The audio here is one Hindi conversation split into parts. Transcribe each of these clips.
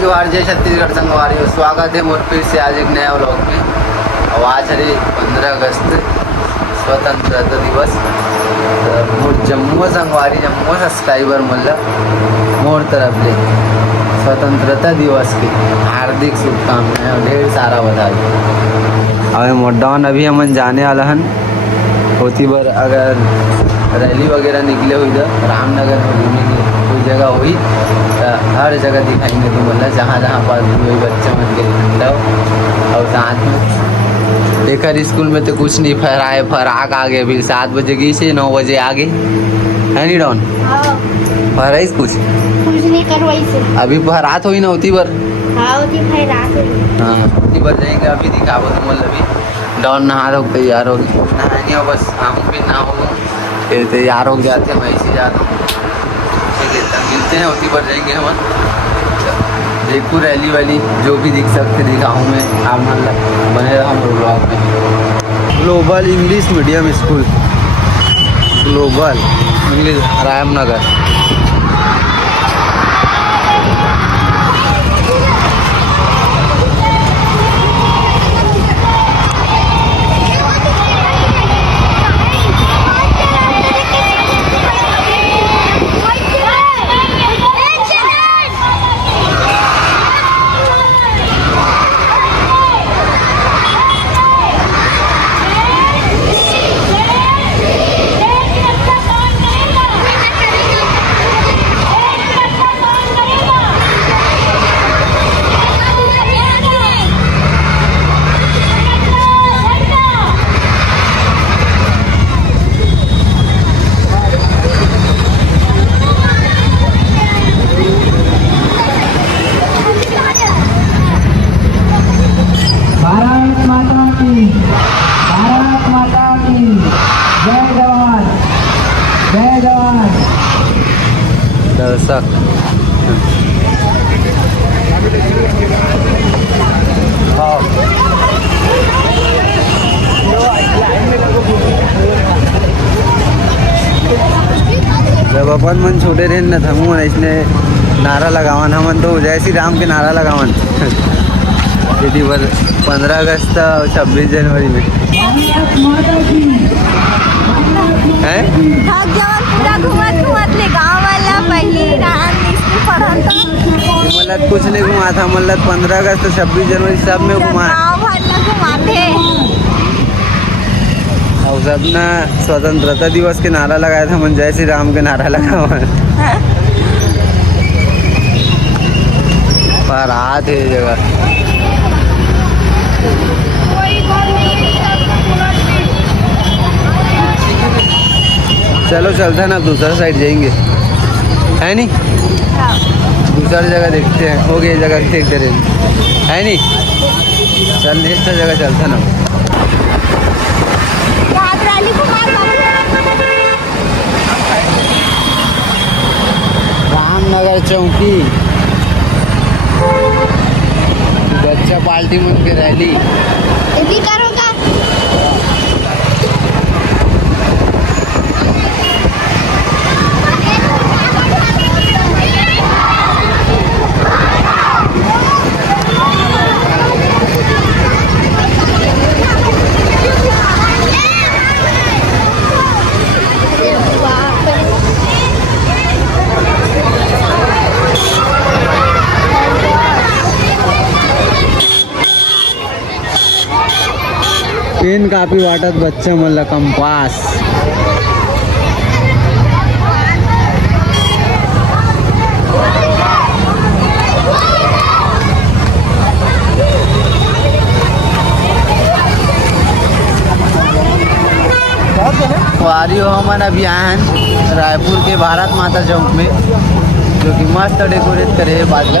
जोहार जय छत्तीसगढ़ संगवारी, स्वागत है मोर फिर से आज एक नया व्लॉग में। और आज है 15 अगस्त स्वतंत्रता दिवस। मोर जम्मू संगवारी जम्मू सब्सक्राइबर मतलब मोर तरफ ले स्वतंत्रता दिवस की हार्दिक शुभकामनाएं और ढेर सारा बधाई। और मोडाउन अभी हम जाने वाला हन होती बार अगर रैली वगैरह निकले हुई तो रामनगर में घूमेंगे, कोई जगह हुई तो हर जगह दिखाएंगे तो मतलब जहाँ जहाँ पर हुए बच्चे मन के ठंडा। और साथ में एक स्कूल में तो कुछ नहीं फहराए, फराक आगे भी 7 बजे गई से 9 बजे आगे है नहीं डॉन फहराइस कुछ नहीं करवाई से अभी फहरात हुई ना होती बार। हाँ होती बार जाएंगे अभी दिखावो तो मतलब अभी डॉन नहा रहा तैयार होगी नहानी हो बस हम भी ना हो फिर तैयार हो जाते हैं, मैं इसी जाता हूँ। ठीक है तब मिलते हैं होती पर जाएंगे हम। देखो रैली वैली जो भी दिख सकते दिखाऊँ मैं आप मतलब बने रहा हूँ ब्लॉग में। Global English medium school global English Ramnagar. दर्शक जब अपन मन छोटे रहे न थमू इसने नारा लगावन हमन तो जय श्री राम के नारा लगावन यदि 15 अगस्त और 26 जनवरी में है मतलब कुछ नहीं घुमा था मतलब 15 अगस्त 26 जनवरी सब में घुमा और सब ना स्वतंत्रता दिवस के नारा लगाया था मन जय श्री राम के नारा लगा पर हाथ है जगह। चलो चलते हैं ना दूसरा साइड जाएंगे है नहीं दूसरा जगह देखते हैं हो गई जगह देखते रहे है नहीं चल नेक्स्ट जगह चलते ना। रामनगर चौकी बच्चा पार्टी में उनके रैली पेन कापी वाटत बच्चा मतलब कंपास वारी हमन अभियान रायपुर के भारत माता चौक में जो कि मस्त डेकोरेट करे है बादल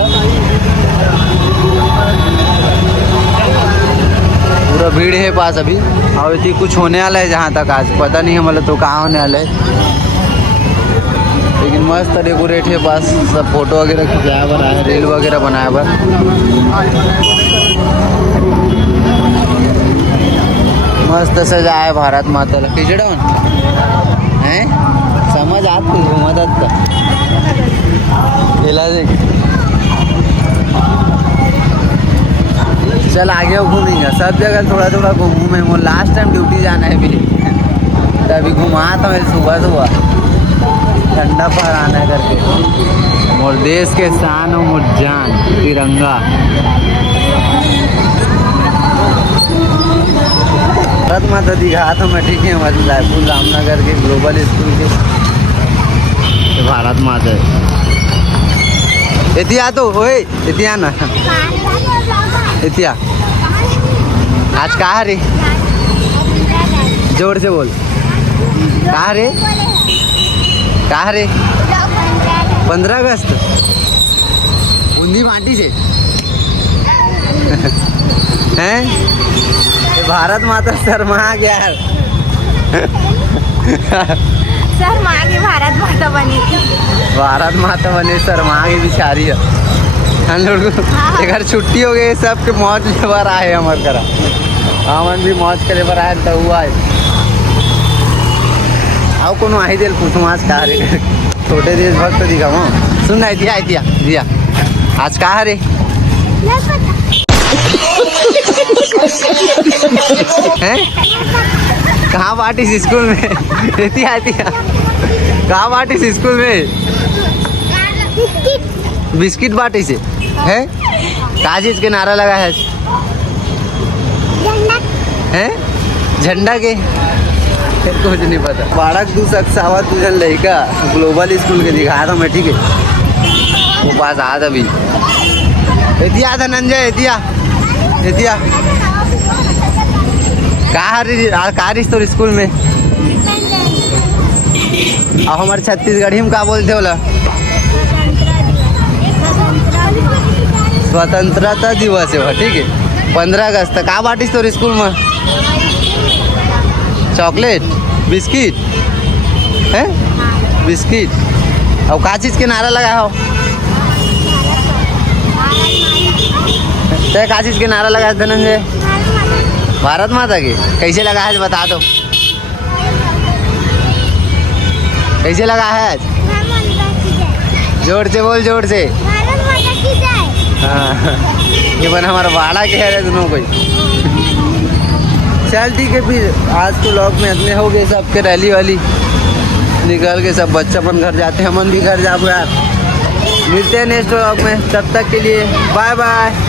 पूरा भीड़ है पास अभी और यदि कुछ होने वाला है जहाँ तक आज पता नहीं है मतलब तो कहाँ होने वाला है लेकिन मस्त डेकोरेट है पास सब फोटो वगैरह खिंचाया बना है रील वगैरह बनाया बा मस्त सजाया है भारत माता ला खिचड़ा हैं समझ आप कुछ घुमा था इलाज चल आगे घूमेंगे, सब जगह थोड़ा थोड़ा घूमूँ मैं। वो लास्ट टाइम ड्यूटी जाना है भी, तो अभी घुमा था मैं सुबह सुबह, ठंडा फहराना करके। मोर देश के शान और मोर जान तिरंगा। भारत माता दिखा था मैं, ठीक है, हमारे रायपुर रामनगर के ग्लोबल स्कूल के भारत माता इतिया तो ओए इतिया ना इतिया। आज कहाँ रे, जोर से बोल, कहाँ रे, कहाँ रे? 15 अगस्त बूंदी माटी से हैं? ये भारत माता शर्मा गया है। शर्मा के भारत माता बनी। भारत माता बने शर्मा की बिचारी है। हम लोग को एक छुट्टी हो गई, सबके मौज लेबर आए हमारे करा, हमन भी मौज करे बर आए तो हुआ है। आओ कोनो आई दिल पुटमास कहा रे, छोटे देशभक्त दिखाओ। सुन ना दिया दिया दिया, आज कहाँ रे हैं? कहाँ बाटिस स्कूल में? दिया दिया, कहाँ बाटिस स्कूल में? बिस्किट बाटी से है? कहाँ चीज के नारा लगा है? झंडा के कुछ नहीं पता। बाड़क दू सक्सावा तुझन लड़का ग्लोबल स्कूल के दिखाया था मैं, ठीक है, वो पास आया था अभी। एतिया धनंजय, एतिया एतिया कहाँ रिस तो स्कूल में? अब हमारे छत्तीसगढ़ी में क्या बोलते बोला? स्वतंत्रता दिवस है, ठीक है, 15 अगस्त। कहाँ बाटिस तो स्कूल में? चॉकलेट बिस्किट है? बिस्किट। और का चीज़ के नारा लगा हो? तो का चीज़ के नारा लगा है धनंजय? भारत माता के। कैसे लगा है बता दो, कैसे लगा है? जोर से बोल, जोर से। हाँ, ये बना हमारा वाड़ा के है दोनों कोई। चल ठीक है, फिर आज के व्लॉग में इतने हो गए। सबके रैली वाली निकल के सब बच्चा अपन घर जाते हैं, हम भी घर जाओ यार। मिलते हैं नेक्स्ट व्लॉग में, तब तक के लिए बाय बाय।